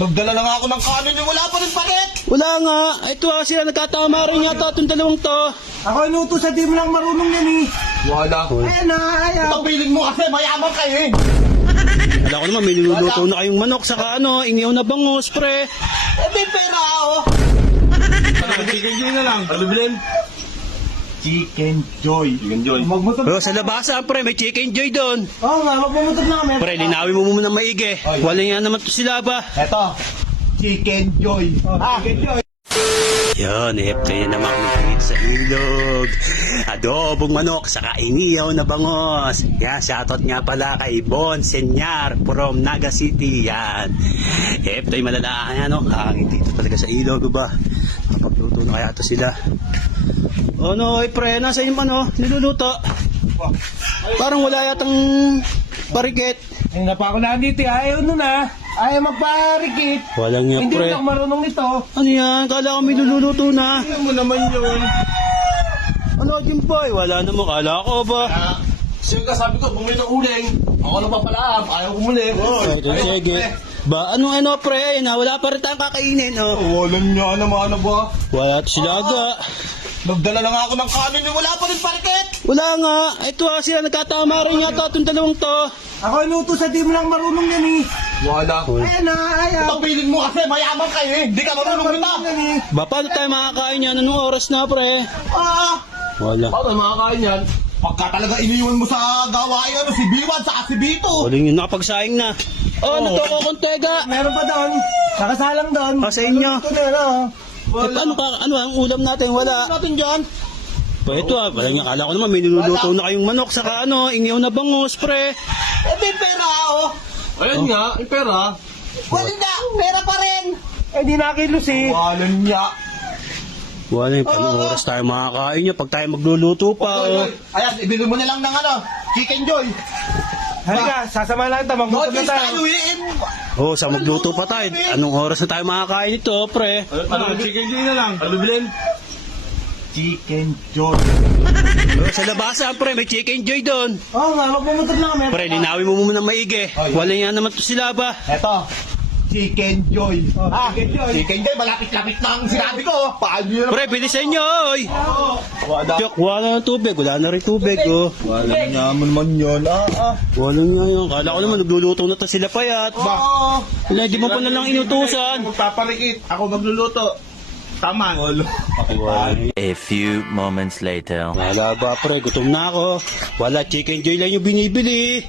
Nagdala na nga ako ng kanin yung wala pa rin paket. Wala nga. Ito sila nagkatama rin yata itong dalawang to. Ako inutos sa di mo lang marunong yan eh. Wala. Ayan na, ayan. Tapiling mo kasi mayaman kayo eh. Wala ko naman, may niluluto na kayong manok saka inihaw na bangus, pre. Eh, may pera ako. Chicken joy na lang. Ano bilhin? Chicken joy. Chicken Joy. Magmutod. Pero sa labasan, pre, may chicken joy doon. Oo nga, magmumutod na kami. Pre, linawin mo muna maigi. Wala nga naman to sila ba? Eto, Chicken Joy. Chicken joy. Yan, play na naman kami sa ilog. Adobong manok, saka inihaw na bangos. Yan, shoutout nga pala kay Bon Senyar from Naga City. Yan. Play malalakan yan, no? Hangin dito talaga sa ilog, ba? Kapagluto na kaya to sila. Ano, pre, nasa yung niluluto? Parang wala yatang parikit. Ang napakulaan dito, ayaw nun ah. Ayaw magparikit. Walang nga, Hindi pre. mo lang marunong nito. Ano yan? Kala ko may niluluto na. Ano mo naman yun? Ano, Jimboy? Wala naman. Kala ko ba? Sige, sabi ko, bumili ng uling. Ako na papalaam, ayaw bumili. Sige. Ba, ano, pre? Wala pa rin tayong kakainin, oh. Walang niya naman ba? Wala sila aga. Nagdala na nga ako ng kanin yung wala pa rin paket. Wala nga. Ito sila nagkatama rin yata itong dalawang to. Ako inutos sa di mo lang marunong yan eh. Wala. Ayan na, ayan. Tapiling mo kasi mayaman kayo eh. Hindi ka marunong kita. Ba, paano tayo makakain yan? Anong oras na, pre? Wala. Paano makakain yan? Pagka talaga iniwan mo sa gawain si Biwan sa si Bito. Walang yun, nakapagsaing na. Oh, ano to, kontega? Meron pa doon. Nakasalang doon. Sa inyo. Ito na, ano. Ano ang ulam natin? Wala. Natin dyan. Pa ito wala nga. Kala ko naman may niluluto na kayong manok saka inihaw na bangus, pre. Eh, may pera ako. Ayun nga, may pera. Wala na, pera pa rin. Eh di nakilos eh. Walang niya. Wala yung anong oras tayo makakain niya pag tayo magluluto pa, oh. Ayan, ibili mo na lang ng Chicken Joy. Halika, sasama lang ito. Magmutod na tayo. Oh, sa magluto pa tayo. Anong oras na tayo makakain ito, pre? Ano, Chicken Joy na lang. Ano bilhin? Chicken joy. Oh, sa labasan, pre, may chicken joy doon. Oo nga, magmumutod na kami. Pre, linawin mo muna maigi. Wala nga naman to sila ba? Eto, Chicken Joy. Chicken joy. Chicken Joy, malapit-lapit na ang sinabi ko. Paano yun? Pre, bilisan nyo, oy. Wala. Chok, wala na tubig. Wala na rin tubig, oh. Walang niya naman yun. Wala nga yun. Kala ko naman nagluluto na to sila payat. Wala, di mo pa nalang inutusan. Magpaparikit. Ako magluluto. Tama. A few moments later. Wala ba, pre? Gutom na ako. Wala, chicken joy lang yung binibili.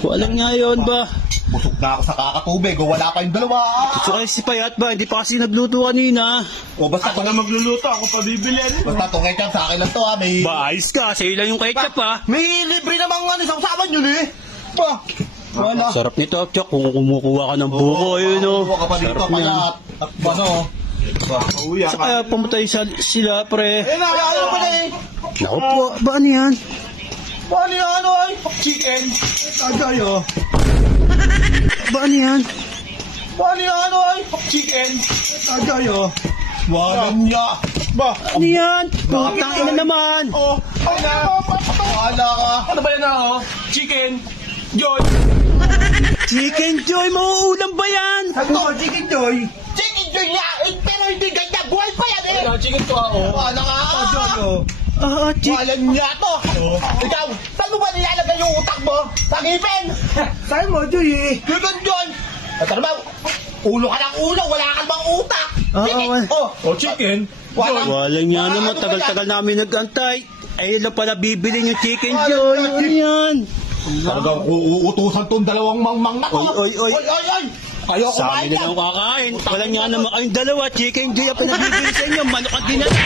Walang nga yun ba? Busog na ako sa kakatubig. Wala pa yung dalawa. Gusto kayo si Payat ba? Hindi pa kasi nagluto kanina. O basta ako na magluluto. Ako pa bibili. Basta itong ketchup sa akin lang to May... Ba, ayos ka. Sa'yo lang yung ketchup, ha? May libre namang isang saban yun eh. Ba? Wala. Sarap nito, Chok. Kung kumukuha ka ng buko, yun, oh. Buko ka pa dito. Sarap niyan. Payat. At ano? Uya Sa kaya pumatay sila, pre. Eh na, ano pala eh? Naku po, ba ano yan? Paano yan ay? Chicken. Tagayo. Ba ano yan? Paano yan ay? Chicken. Tagayo. Walang niya. Ba? Ano yan? Putang ina naman. Oh, ala. Wala ka. Ano ba yan Chicken. Joy. Chicken Joy, mauulam ba yan? Ano? Chicken Joy. Chicken Joy niya. Pero hindi ganyan. Buhay pa yan eh. Chicken to ako. Wala ka. Walang niya to. Ikaw, saan mo ba nilalagay yung utak mo? Sa ngipin. Saan mo, Joy eh? Chicken Joy. At ano ba? Ulo ka ng ulo. Wala ka bang utak. Chicken. Chicken. Walang nga naman, tagal-tagal namin nag-antay. Ay, lang pala bibilin yung Chicken Joy. Ano yan? Talagang uutusan tong dalawang mangmang na to. Oy. Oy. Kayo Sa kumain amin na yan. lang kakain. Walang nga naman kayong dalawa. Chicken Joy ang pinabibili sa inyo. Manok ang dinala.